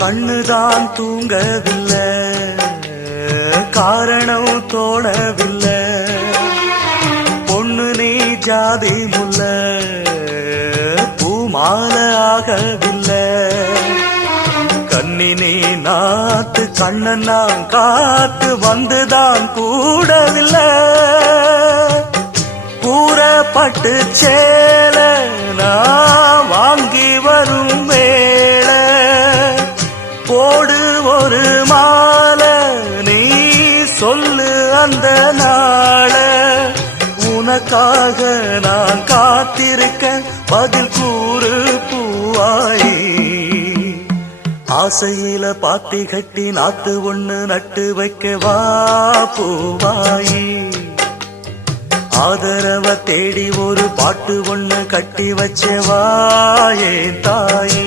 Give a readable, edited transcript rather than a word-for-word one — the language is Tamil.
கண்ணுதான் தூங்கவில்லை, காரணம் தோணவில்லை. பொண்ணு நீ ஜாதி முல்ல, பூமால ஆகவில்லை. கண்ணி நீ நாத்து, கண்ணன் நான் காத்து வந்துதான் கூடவில்லை. கூறப்பட்டு சேல நான் வாங்கி வரும் வேள, போடு ஒரு மாலை நீ சொல்லு அந்த நாள. உனக்காக நான் காத்திருக்க பதில் கூறு பூவாயி. ஆசையில பாத்தி கட்டி நாத்து ஒண்ணு நட்டு வைக்க வா பூவாயி. ஆதரவ தேடி ஒரு பாட்டு ஒண்ணு கட்டி வச்ச வா என் தாயே.